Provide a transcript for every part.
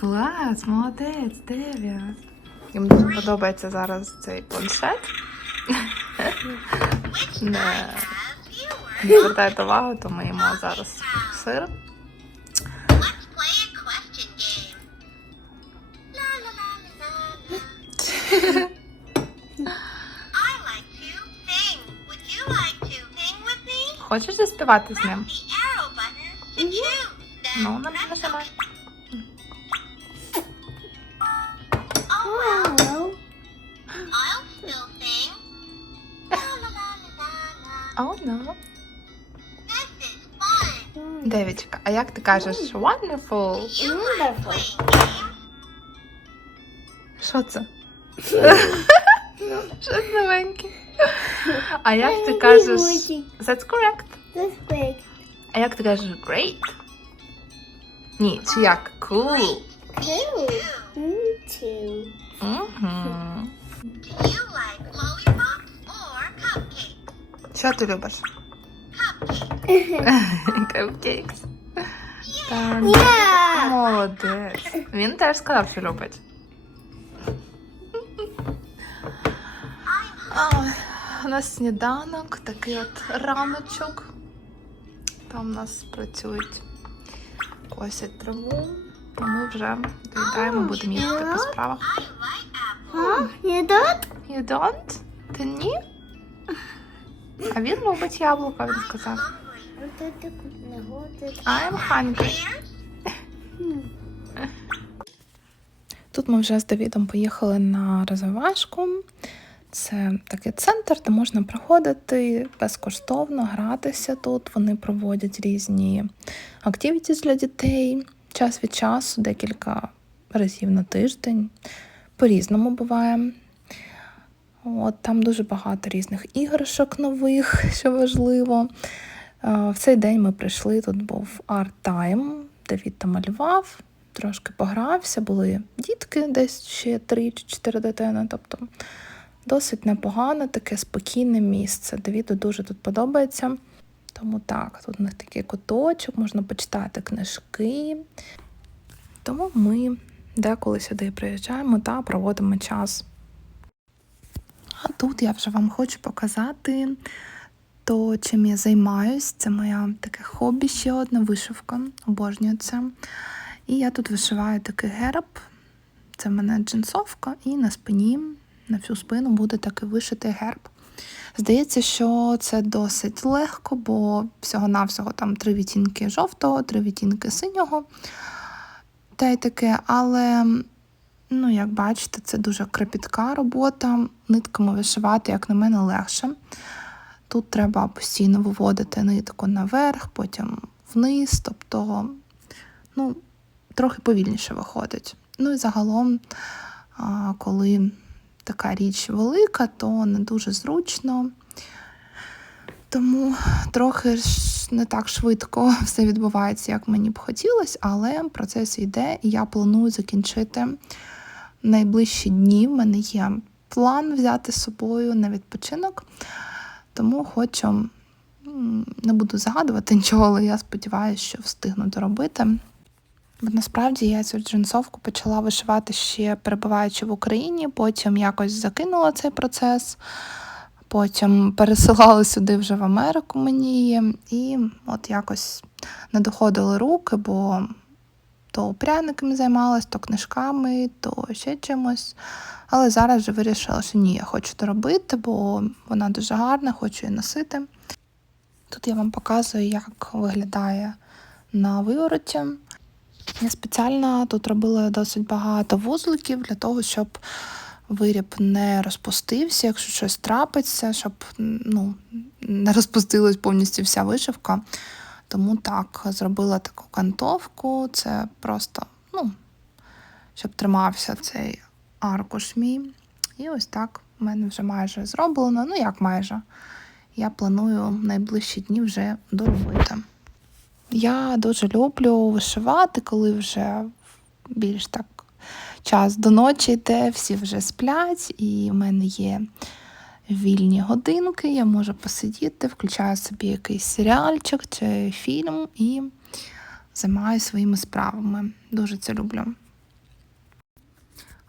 Клас, молодець, дев'ять. Їм дуже подобається зараз цей планшет. Не, звертайте увагу, то ми їмо зараз сир. Let's play a question game. La la ну. This is fun. Девічка, а як ти кажеш wonderful? You like playing games? Що це? Щось новеньке. А як ти кажеш? That's correct. This big. А як ти кажеш great? Ні, чи як? Cool. Two. Mm, two. Угу. Що ти любиш? Cupcakes. Cupcakes. Так. Yeah. Молодець. Він теж сказав, що любить. А, у нас сніданок, такий от раночок. Там у нас працюють, косять траву, то ми вже доїдаємо, будемо їхати по справах. I like apples. Huh? You don't? You don't? Ти ні? А він любить яблука, він сказав. I'm hungry. Тут ми вже з Давідом поїхали на розвивашку. Це такий центр, де можна приходити безкоштовно, гратися тут. Вони проводять різні активітіс для дітей час від часу, декілька разів на тиждень. По-різному буває. От, там дуже багато різних іграшок нових, що важливо. Е, В цей день ми прийшли, тут був арт-тайм, Давід там малював, трошки погрався, були дітки, десь ще три чи чотири дитини. Тобто досить непогане, таке спокійне місце. Давіду дуже тут подобається. Тому так, тут у них такий куточок, можна почитати книжки. Тому ми деколи сюди приїжджаємо та проводимо час. А тут я вже вам хочу показати то, чим я займаюсь. Це моя таке хобі ще одна вишивка. Обожнюю це. І я тут вишиваю такий герб. Це в мене джинсовка, і на спині, на всю спину буде такий вишитий герб. Здається, що це досить легко, бо всього-навсього там три відтінки жовтого, три відтінки синього. Та й таке, але Ну, як бачите, це дуже кропітка робота. Нитками вишивати, як на мене, легше. Тут треба постійно виводити нитку наверх, потім вниз, тобто, ну, трохи повільніше виходить. Ну і загалом, коли така річ велика, то не дуже зручно. Тому трохи ж не так швидко все відбувається, як мені б хотілося, але процес йде, і я планую закінчити найближчі дні. В мене є план взяти з собою на відпочинок, тому хочу, не буду загадувати нічого, але я сподіваюся, що встигну доробити. Бо насправді я цю джинсовку почала вишивати ще перебуваючи в Україні, потім якось закинула цей процес. Потім пересилали сюди вже в Америку мені і от якось не доходили руки, бо то пряниками займалась, то книжками, то ще чимось. Але зараз вже вирішила, що ні, я хочу це робити, бо вона дуже гарна, хочу її носити. Тут я вам показую, як виглядає на вивороті. Я спеціально тут робила досить багато вузликів для того, щоб виріб не розпустився, якщо щось трапиться, щоб ну, не розпустилась повністю вся вишивка. Тому так, зробила таку кантовку. Це просто, ну, щоб тримався цей аркуш мій. І ось так в мене вже майже зроблено. Ну, як майже. Я планую найближчі дні вже доробити. Я дуже люблю вишивати, коли вже більш так час до ночі йде, всі вже сплять, і в мене є вільні годинки, я можу посидіти, включаю собі якийсь серіальчик чи фільм і займаюся своїми справами. Дуже це люблю.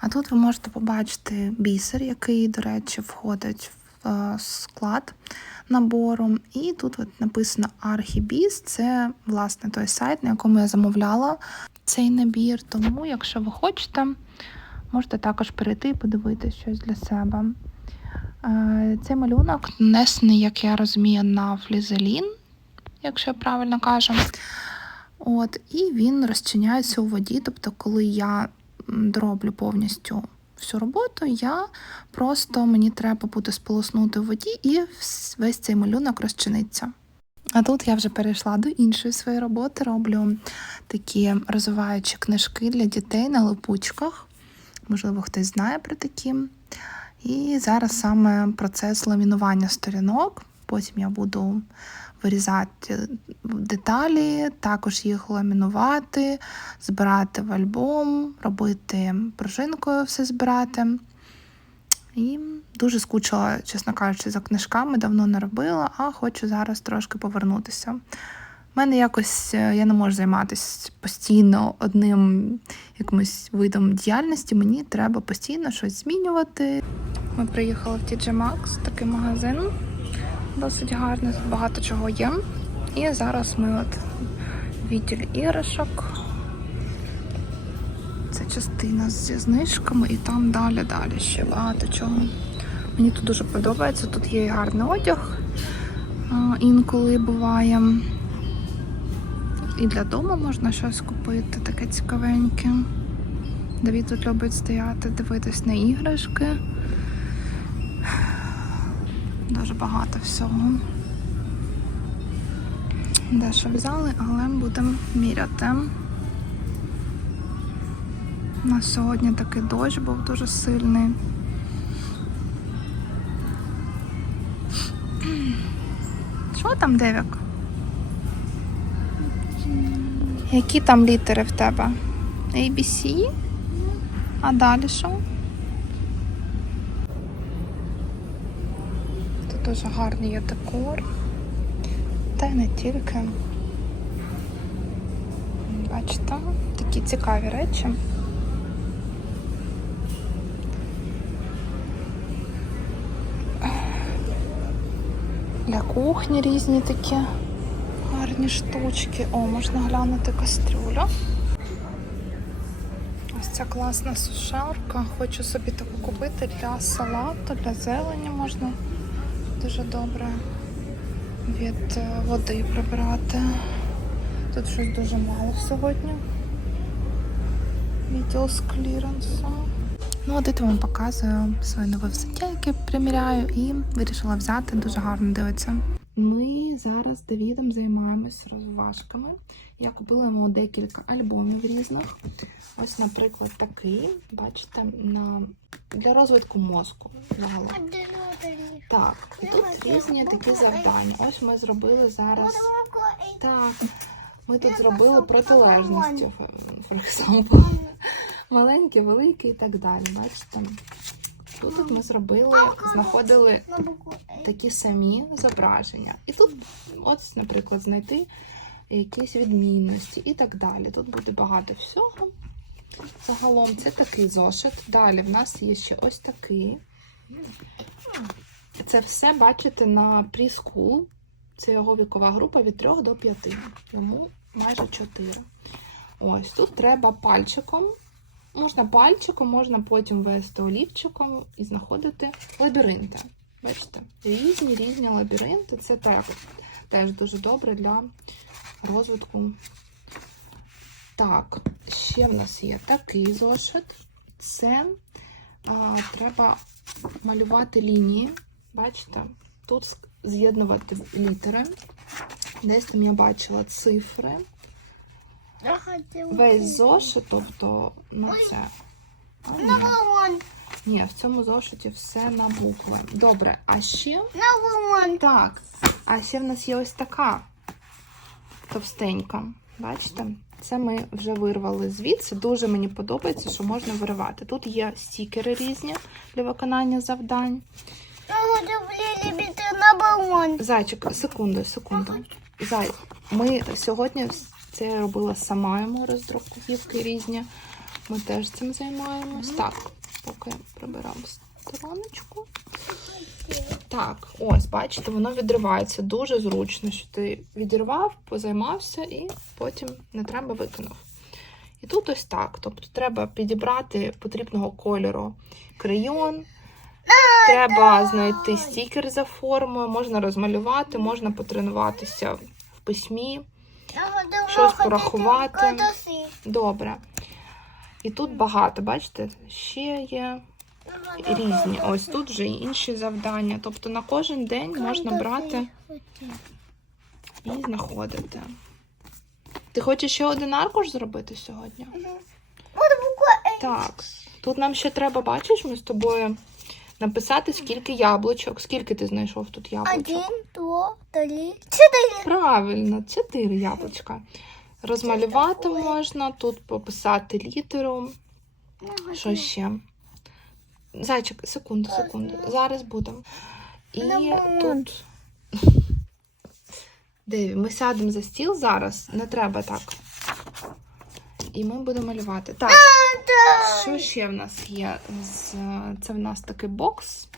А тут ви можете побачити бісер, який, до речі, входить в е, склад набору. І тут от написано Archibis. Це власне той сайт, на якому я замовляла цей набір. Тому, якщо ви хочете, можете також перейти і подивитися щось для себе. Е, Цей малюнок нанесений, як я розумію, на флізелін, якщо я правильно кажу. От, і він розчиняється у воді. Тобто, коли я дроблю повністю всю роботу, я просто мені треба буде сполоснути в воді, і весь цей малюнок розчиниться. А тут я вже перейшла до іншої своєї роботи. Роблю такі розвиваючі книжки для дітей на липучках. Можливо, хтось знає про такі. І зараз саме процес ламінування сторінок. Потім я буду вирізати деталі, також їх ламінувати, збирати в альбом, робити пружинкою все збирати. І дуже скучила, чесно кажучи, за книжками, давно не робила, а хочу зараз трошки повернутися. У мене якось е, я не можу займатися постійно одним якимось видом діяльності. Мені треба постійно щось змінювати. Ми приїхали в TJ Maxx, такий магазин. Досить гарний, багато чого є. І зараз ми от в відділі іграшок. Це частина зі знижками, і там далі далі ще багато чого. Мені тут дуже подобається. Тут є і гарний одяг. Інколи буває. І для дому можна щось купити, таке цікавеньке. Давід тут любить стояти, дивитись на іграшки. Дуже багато всього. Дещо взяли, але будемо міряти. У нас сьогодні такий дощ був дуже сильний. Що там, Девік? Які там літери в тебе? ABC? А далі що? Тут дуже гарний є декор. Та й не тільки. Бачите, такі цікаві речі. Для кухні різні такі гарні штучки. О, можна глянути кастрюлю. Ось ця класна сушарка. Хочу собі таку купити для салату, для зелені можна дуже добре від е, води прибрати. Тут щось дуже мало сьогодні. Відділ з кліренсу. Ну, от я вам показую своє нове взуття, яке приміряю, і вирішила взяти. Дуже гарно дивиться. Ми зараз з Давідом займаємось розважками. Я купила йому декілька альбомів різних. Ось, наприклад, такий, бачите, на... для розвитку мозку. Так, і тут різні такі завдання. Ось ми зробили зараз. Так, ми тут зробили протилежності, for example. Маленькі, великі і так далі. Бачите? Тут ми зробили, знаходили такі самі зображення. І тут, от, наприклад, знайти якісь відмінності і так далі. Тут буде багато всього. Загалом це такий зошит. Далі в нас є ще ось такий. Це все бачите на preschool. Це його вікова група від 3 до 5. Йому майже 4. Ось тут треба пальчиком. Можна пальчиком, можна потім вести олівчиком і знаходити лабіринти. Бачите? Різні різні лабіринти. Це так, теж дуже добре для розвитку. Так, ще в нас є такий зошит. Це а, треба малювати лінії. Бачите? Тут з'єднувати літери. Десь там я бачила цифри. Весь зошит, тобто на це. А, ні. ні, в цьому зошиті все на букви. Добре, а ще так. А ще в нас є ось така товстенька. Бачите? Це ми вже вирвали звідси. Дуже мені подобається, що можна виривати. Тут є стікери різні для виконання завдань. Зайчик, секунду, секунду. Зай, ми сьогодні це я робила сама йому роздруківки різні. Ми теж цим займаємось. Так, поки приберемо стороночку. Так, ось, бачите, воно відривається дуже зручно, що ти відірвав, позаймався і потім не треба викинув. І тут ось так. Тобто треба підібрати потрібного кольору крейон. Треба знайти стікер за формою, можна розмалювати, можна потренуватися в письмі. Щось порахувати. Добре. І тут багато, бачите, ще є різні. Ось тут вже інші завдання. Тобто на кожен день можна брати і знаходити. Ти хочеш ще один аркуш зробити сьогодні? Так. Тут нам ще треба, бачиш, ми з тобою написати, скільки яблучок. Скільки ти знайшов тут яблучок? Один, два, три, чотири. Правильно, чотири яблучка. Розмалювати можна, тут пописати літеру. Що ще? Зайчик, секунду, секунду. Зараз будемо. І тут. Деві, ми сядемо за стіл зараз. Не треба так. І ми будемо малювати. Так, що ще в нас є? Це в нас такий бокс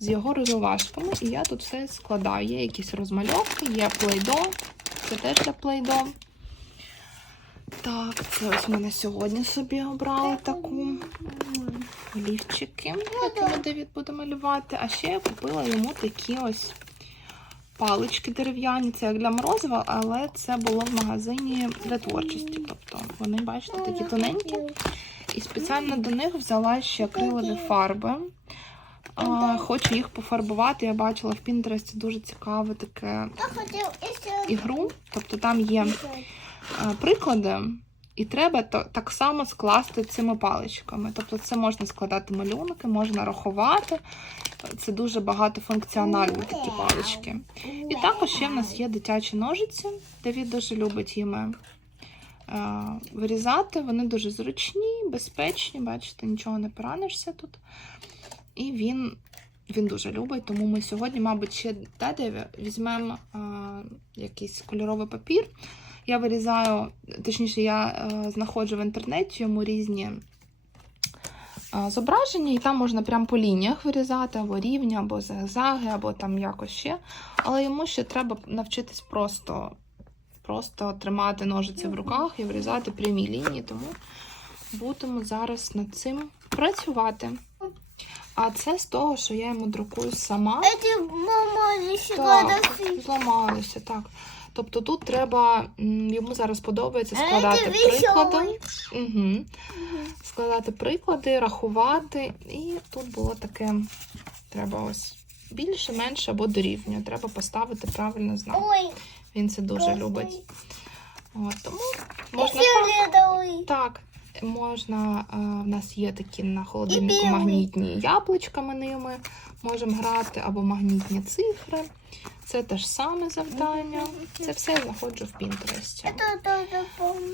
з його розвивашками. І я тут все складаю. Є якісь розмальовки, є плейдо. Це теж для плейдо. Так, це ось ми на сьогодні собі обрали таку олівчики, якими Давід буде малювати. А ще я купила йому такі ось палички дерев'яні. Це як для морозива, але це було в магазині для творчості. Тобто вони, бачите, такі тоненькі. І спеціально до них взяла ще акрилові фарби. А, хочу їх пофарбувати. Я бачила в Пінтересті дуже цікаве таке ігру. Тобто там є е, приклади, і треба так само скласти цими паличками. Тобто це можна складати малюнки, можна рахувати. Це дуже багатофункціональні такі палички. І також ще в нас є дитячі ножиці. Давід дуже любить їми е, вирізати. Вони дуже зручні, безпечні, бачите, нічого не поранишся тут. І він, він дуже любить, тому ми сьогодні, мабуть, ще Деві, візьмемо е, якийсь кольоровий папір. Я вирізаю, точніше, я е, знаходжу в інтернеті йому різні е, зображення, і там можна прям по лініях вирізати, або рівні, або зигзаги, або там якось ще. Але йому ще треба навчитись просто, просто тримати ножиці в руках і вирізати прямі лінії, тому будемо зараз над цим працювати. А це з того, що я йому друкую сама. Мама Так, зламалися, так. Тобто тут треба, йому зараз подобається Е, складати приклади. Угу. Складати приклади, рахувати. І тут було таке, треба ось більше, менше або дорівнює. Треба поставити правильно знак. Він це дуже любить. От, тому можна так. Так, можна, е, в нас є такі на холодильнику магнітні яблучка, ми ними можемо грати, або магнітні цифри. Це те ж саме завдання. Це все я знаходжу в Пінтересті.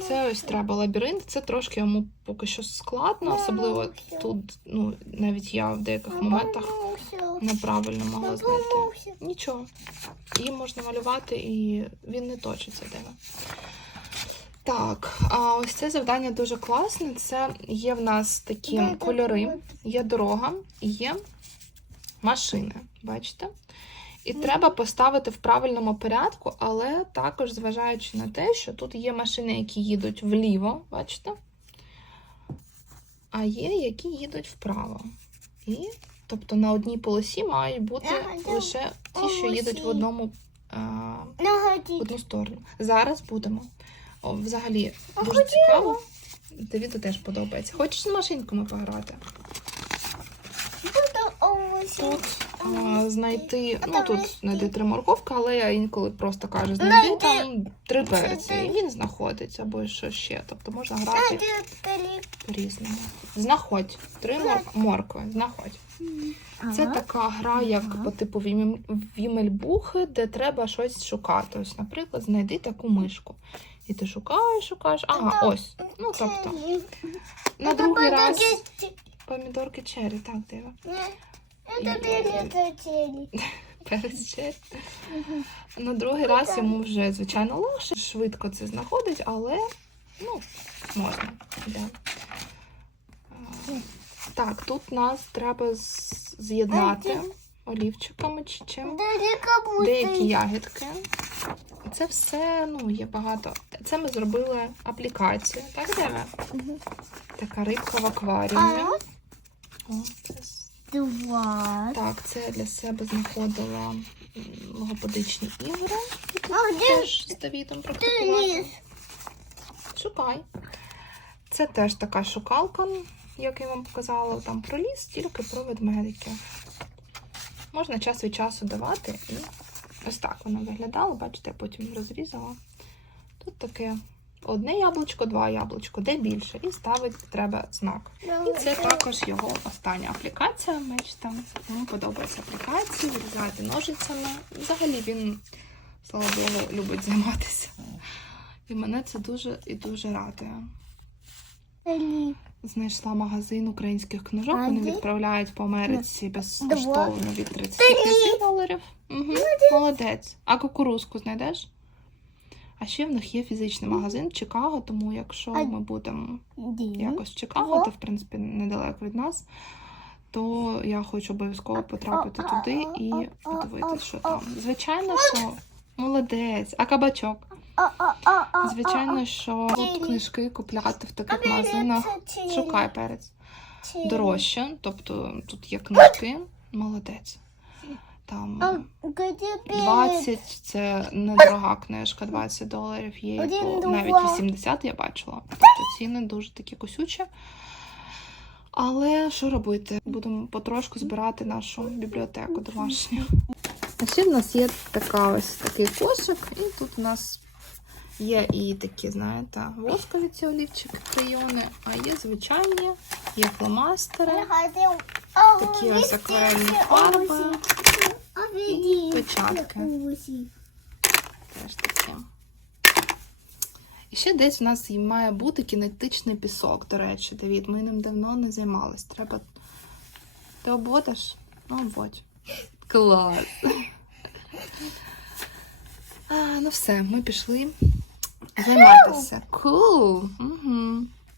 Це ось треба лабіринт. Це трошки йому поки що складно, особливо тут, ну, навіть я в деяких моментах неправильно могла знайти. Нічого. Її можна малювати і він не точиться диво. Так, а ось це завдання дуже класне. Це є в нас такі Дай кольори, є дорога, є машини. Бачите? І треба поставити в правильному порядку, але також зважаючи на те, що тут є машини, які їдуть вліво, бачите? А є, які їдуть вправо. І, тобто на одній полосі мають бути лише ті, що їдуть в одному а, в одну сторону. Зараз будемо. О, взагалі, А дуже цікаво. Давіду теж подобається. Хочеш з машинками пограти? Тут а, знайти, ну тут є знайти три морковки, але я інколи просто кажу, знайди Знайди. там три перці, і він знаходиться, або що ще. Тобто можна грати по-різному. Знаходь. Три мор- моркви, знаходь. Це така гра, як по типу вімель- вімельбухи, де треба щось шукати. Ось, наприклад, знайди таку мишку. І ти шукаєш, шукаєш. Ага, ось. Ну, тобто, на другий раз помідорки чері, так, диво. Перелетели. Перець чері. На другий раз йому вже, звичайно, легше. Швидко це знаходить, але ну, можна. Да. Так, тут нас треба з'єднати олівчиками чи чим. Деякі ягідки. Це все, ну, є багато. Це ми зробили аплікацію. Так, Дева? Така рибка в акваріумі. О, це Два. Так, це я для себе знаходила логопедичні ігри. Теж з Давідом практикувати. Шукай. Це теж така шукалка, як я вам показала, там про ліс, тільки про ведмедиків. Можна час від часу давати і ось так воно виглядало. Бачите, я потім розрізала. Тут таке одне яблучко, два яблучко, де більше, і ставить треба знак. І це також його остання аплікація. Бачите, йому подобається аплікації, вирізати ножицями. Взагалі він, слава Богу, любить займатися. І мене це дуже і дуже радує. Знайшла магазин українських книжок. Вони відправляють по Америці безкоштовно від 35 доларів. Угу. Молодець. А кукурузку знайдеш? А ще в них є фізичний магазин в Чикаго, тому якщо ми будемо якось в Чикаго, то в принципі недалеко від нас, то я хочу обов'язково потрапити туди і подивитися, що там. Звичайно, що молодець, а кабачок. Звичайно, що тут книжки купляти в таких магазинах. Шукай перець. Дорожче, тобто тут є книжки, молодець. Там А, где перець? 20 це недорога книжка, 20 доларів є, навіть 80 я бачила. Тобто ціни дуже такі косючі. Але що робити? Будемо потрошку збирати нашу бібліотеку домашню. А ще в нас є така ось такий кошик, і тут у нас є і такі, знаєте, воскові ці олівчики, крайони, а є звичайні, є фломастери, такі ось акварельні фарби. І печатки. Теж таке. І ще десь в нас має бути кінетичний пісок, до речі, Давід. Ми ним давно не займались. Треба. Ти обводиш? Ну, обводь. Клас. А, ну все, ми пішли займатися. Кул. Угу.